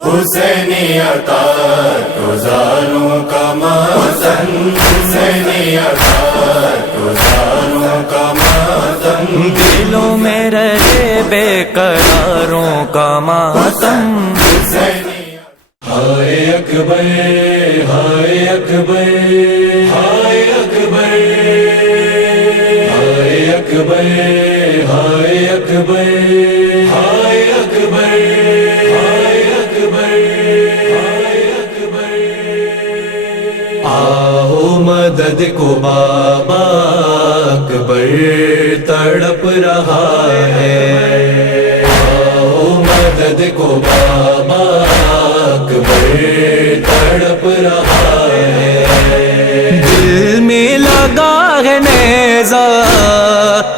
حسینیت گزاروں کا ماتم، حسینیت گزاروں کا ماتم، دلوں میں رہے بے قراروں کا ماتم۔ ہائے اکبر ہائے اکبر ہائے اکبر ہائے اکبر ہائے اکبر ہائے اکبر ہائے اکبر ہائے اکبر، آؤ مدد کو بابا اکبر تڑپ رہا ہے، آؤ مدد کو بابا اکبر تڑپ رہا ہے، دل میں لگا ہے نیزہ،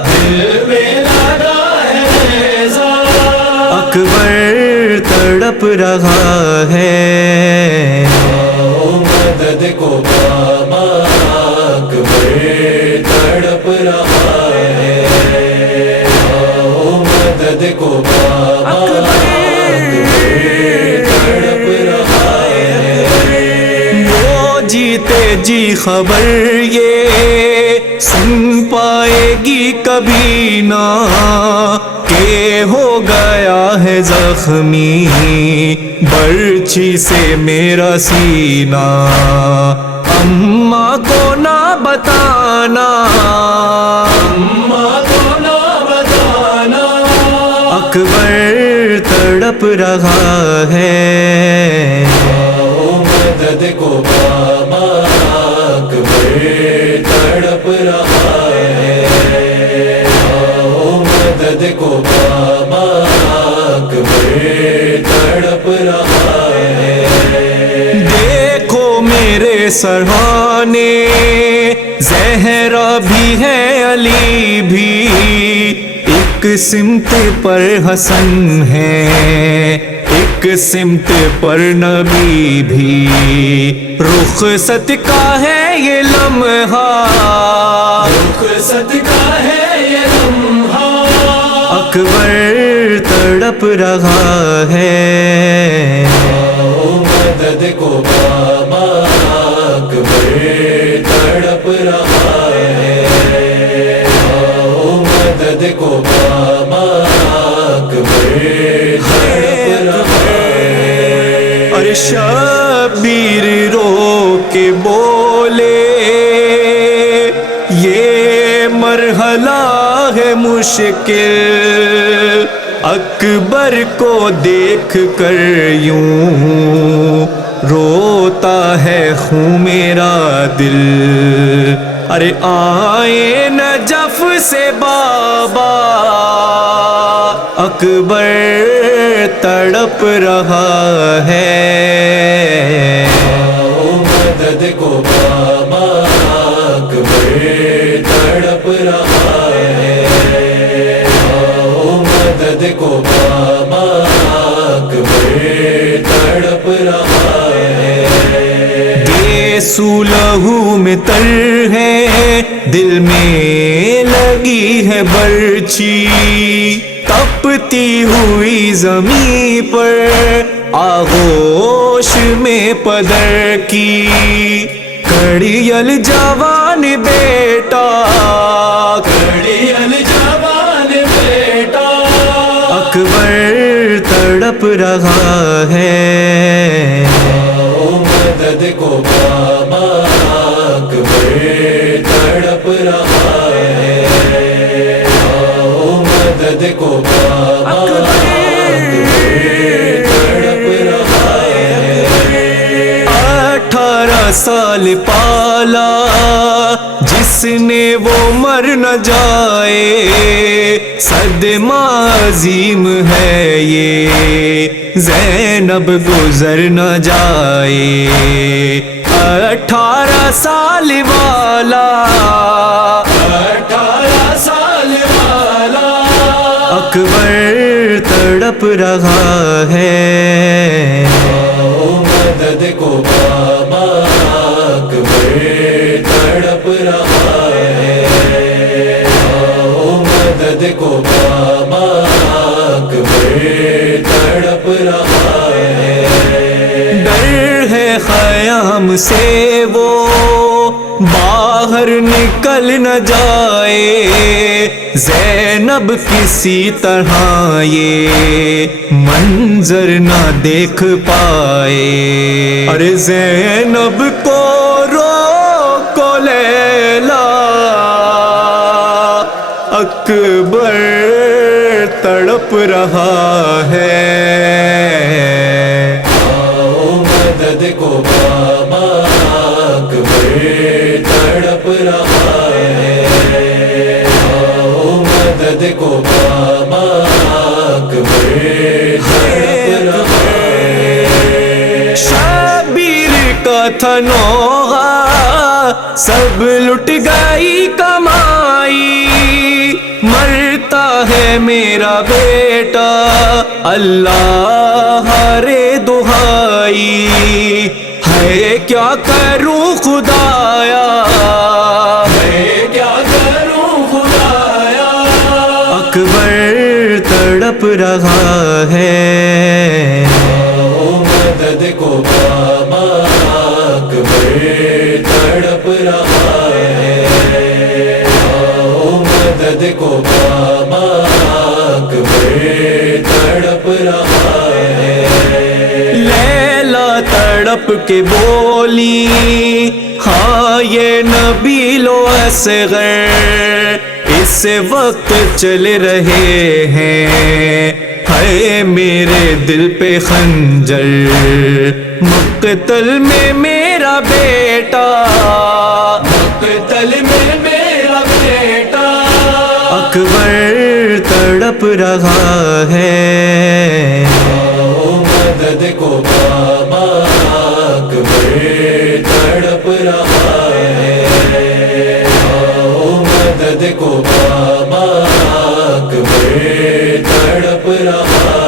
دل میں لگا ہے نیزہ، اکبر تڑپ رہا ہے، آؤ مدد کو بابا اکبر تڑپ رہا ہے، آؤ مدد کو بابا تڑپ رہا ہے، وہ جیتے جی خبر یہ سن پائے گی کبھی نہ کہ ہو گیا ہے زخمی برچھی سے میرا سینہ، اماں کو نہ بتانا، اماں کو نہ بتانا، اکبر تڑپ رہا ہے، آؤ مدد کو بابا اکبر تڑپ رہا ہے، آؤ مدد کو بابا اکبر تڑپ رہا ہے، دیکھو میرے سرہانے زہرا بھی ہے علی بھی، ایک سمت پر حسن ہے ایک سمت پر نبی بھی، رخصت کا ہے یہ لمحہ، رخصت کا ہے یہ لمحہ، اکبر تڑپ رہا ہے، آؤ مدد کو بابا اکبر تڑپ رہا ہے، آؤ مدد کو بابا اکبر تڑپ رہا ہے، اور شبیر رو کے بولے یہ مرحلہ ہے مشکل، اکبر کو دیکھ کر یوں روتا ہے خون میرا دل، ارے آئے نجف سے بابا اکبر تڑپ رہا ہے، آؤ مدد کو بابا اکبر تڑپ رہا ہے، آؤ مدد کو بابا اکبر تڑپ رہا ہے، گیسو لہو میں تر ہے دل میں لگی ہے برچی، تپتی ہوئی زمین پر آغوش میں پدر کی، کڑیل جوان بیٹا کڑیل جوان بیٹا، اکبر تڑپ رہا ہے، آؤ مدد کو بابا اکبر تڑپ رہا ہے، آؤ مدد کو بابا اکبر تڑپ رہا ہے، 18 سال پالا جس نے وہ مر نہ جائے، صدمہ عظیم ہے یہ زینب گزر نہ جائے، 18 سال والا 18 سال والا، اکبر تڑپ رہا ہے، آؤ مدد کو بابا اکبر تڑپ رہا ہے، آؤ مدد کو بابا اکبر تڑپ رہا ہے۔ سے وہ باہر نکل نہ جائے، زینب کسی طرح یہ منظر نہ دیکھ پائے۔ ارے زینب کو روکو لیلا، اکبر تڑپ رہا ہے۔ آؤ مدد کو بابا، اکبر تڑپ رہا ہے۔ آؤ مدد کو بابا، اکبر تڑپ رہا ہے۔ شبیر کا تھا نوغہ، سب لٹ گئی کمائی، مرتا ہے میرا بیٹا اللہ رے دہائی، ہے کیا کروں خدایا، میں کیا کروں خدایا، اکبر تڑپ رہا ہے۔ آؤ مدد کو بابا، اکبر تڑپ رہا ہے۔ آؤ مدد کو بابا، اکبر تڑپ رہا ہے۔ لیلا تڑپ کے بولی، ہاں یہ نبیل و اصغر اس وقت چل رہے ہیں، ہے میرے دل پہ خنجر، مقتل میں میرا بیٹا، مقتل میں میرا بیٹا، اکبر تڑپ رہا ہے۔ آؤ مدد کو بابا، اکبر تڑپ رہا ہے۔ آؤ مدد کو بابا، اکبر تڑپ رہا